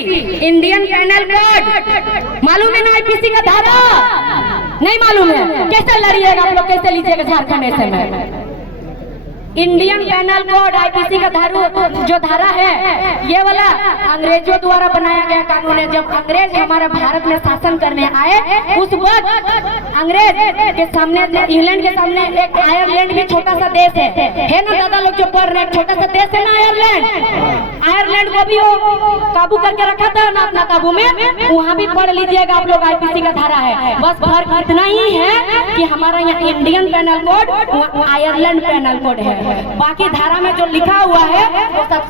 Indian panel code मालूम है ना? आईपीसी का धारा नहीं मालूम है? कैसे लड़िएगा आप लोग, कैसे लीजिएगा झारखंड ऐसे में? इंडियन पैनल कोड आईपीसी का जो धारा है, ये वाला अंग्रेजों द्वारा बनाया गया कानून है। जब अंग्रेज हमारे भारत में शासन करने आए, उस वक्त अंग्रेज के सामने, इंग्लैंड के सामने एक आयरलैंड भी छोटा सा देश है ना दादा लोग जो पढ़ रहे हैं, छोटा सा देश है ना आयरलैंड। आयरलैंड को भी वो काबू करके रखा था ना अपना काबू में, वहाँ भी पढ़ लीजिएगा आप लोग, आईपीसी का धारा है। बस फर्क इतना ही है कि हमारा यहाँ Indian panel code, Ireland panel code है। बाकी धारा में जो लिखा हुआ है वो सब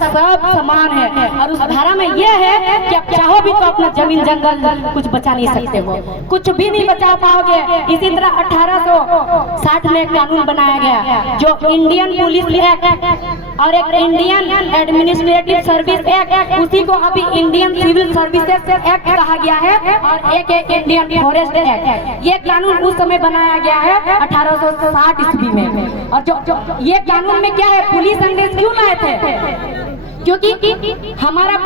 समान है। और उस धारा में ये है कि आप चाहो भी तो अपना जमीन जंगल कुछ बचा नहीं सकते हो, कुछ भी नहीं बचा पाओगे। इसी तरह 1860 में एक कानून बनाया गया जो इंडियन पुलिस एक्ट और एक इंडियन एडमिनिस्ट्रेटिव सर्विस एक्ट, उसी को अभी इंडियन सिविल सर्विसेज एक्ट कहा गया है, और एक है इंडियन फॉरेस्ट एक्ट। ये कानून उस समय बनाया गया है 1860 ईस्वी में। और जो ये कानून में क्या है, पुलिस अंग्रेज क्यों लाए थे? क्योंकि हमारा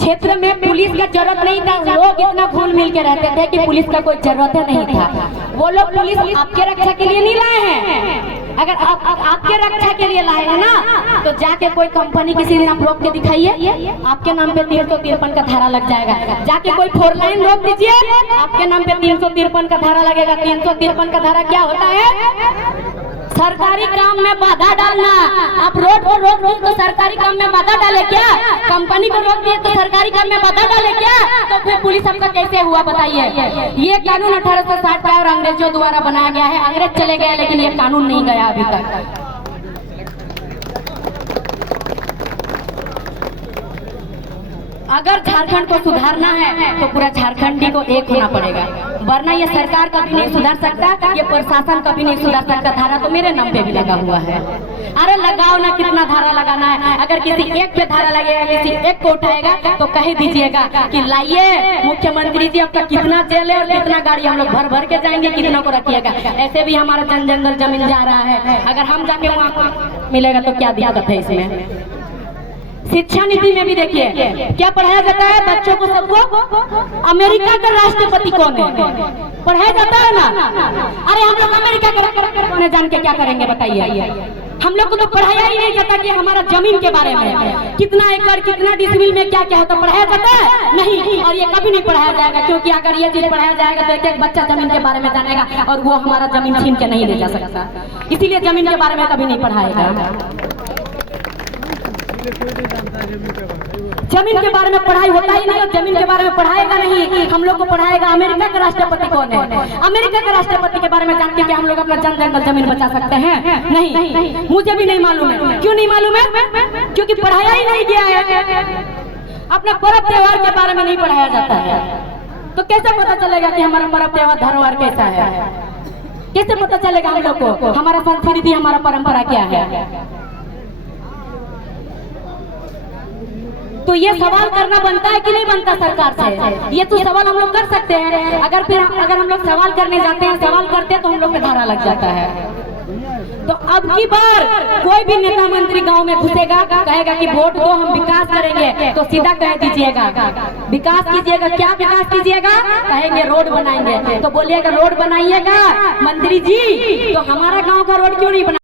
क्षेत्र में पुलिस का जरूरत नहीं था। लोग इतना घुल मिल के रहते थे कि पुलिस का कोई जरूरत नहीं था। वो लोग पुलिस आपके रक्षा के लिए नहीं लाए हैं। अगर आपके रक्षा के लिए लाए हैं ना, तो जाके कोई कंपनी किसी दिन आप रोक के दिखाइए, आपके नाम पे 353 का धारा लग जाएगा। जाके कोई 4 लाइन रोक दीजिए, आपके नाम पे 353 का धारा लगेगा। 353 का धारा क्या होता है? सरकारी काम में बाधा डालना। आप रोड को रोक दिए तो सरकारी काम में बाधा डाले क्या? कंपनी को रोक दिए तो सरकारी काम में बाधा डाले क्या? तो फिर पुलिस आपका कैसे हुआ बताइए? ये कानून 1860 का और अंग्रेजों द्वारा बनाया गया है। अंग्रेज चले गए लेकिन ये कानून नहीं गया अभी तक। अगर झारखंड को सुधारना है तो पूरा झारखंडी को एक होना पड़ेगा, वरना ये सरकार कभी नहीं सुधार सकता, ये प्रशासन कभी नहीं सुधार सकता। धारा तो मेरे नाम पे भी लगा हुआ है। अरे लगाओ ना, कितना धारा लगाना है? अगर किसी एक पे धारा लगेगा, किसी एक को उठाएगा तो कह दीजिएगा कि लाइए मुख्यमंत्री जी, आपका कितना जेल है और कितना गाड़ी हम लोग भर भर के जाएंगे, कितना को रखिएगा। ऐसे भी हमारा जंगल जमीन जा रहा है, अगर हम जाके वहाँ मिलेगा तो क्या दिक्कत है इसमें? शिक्षा नीति में भी देखिए क्या पढ़ाया जाता है बच्चों को, सबको। अमेरिका का राष्ट्रपति कौन है पढ़ाया जाता है ना? अरे हम लोग अमेरिका के राष्ट्रपति कौन है जान के क्या करेंगे बताइए? हम लोग को तो पढ़ाया ही नहीं जाता कि हमारा जमीन के बारे में, कितना एकड़ कितना डिसमिल में क्या क्या होता, पढ़ाया जाता है नहीं। और ये कभी नहीं पढ़ाया जाएगा, क्योंकि अगर ये चीज पढ़ाया जाएगा तो एक बच्चा जमीन के बारे में जानेगा और वो हमारा जमीन छीन के नहीं ले जा सकता। इसीलिए जमीन के बारे में कभी नहीं पढ़ाएगा। जमीन के बारे में पढ़ाई होता ही नहीं, और जमीन के बारे में पढ़ाएगा नहीं। हम लोग को पढ़ाएगा अमेरिका का राष्ट्रपति कौन है। अमेरिका के राष्ट्रपति के बारे में जान के क्या हम लोग अपना जंगल जमीन बचा सकते हैं? नहीं, मुझे भी नहीं मालूम है। क्यों नहीं मालूम है? क्योंकि पढ़ाया ही नहीं गया है। अपना पर्व त्योहार के बारे में नहीं पढ़ाया जाता है, तो कैसे पता चलेगा कि हमारा पर्व त्योहार धरोहर कैसा है? कैसे पता चलेगा हम लोग को हमारा संस्कृति, हमारा परंपरा क्या है? तो ये सवाल करना बनता है कि नहीं बनता सरकार से? ये तो सवाल हम लोग कर सकते हैं। अगर हम लोग सवाल करने जाते हैं, सवाल करते हैं तो हम लोग पे धारा लग जाता है। तो अब की बार कोई भी नेता मंत्री गांव में घुसेगा, कहेगा कि वोट दो हम विकास करेंगे, तो सीधा कह दीजिएगा विकास कीजिएगा। क्या विकास कीजिएगा? कहेंगे रोड बनाएंगे, तो बोलिएगा रोड बनाइएगा मंत्री जी, तो हमारा गाँव का रोड क्यों नहीं बना?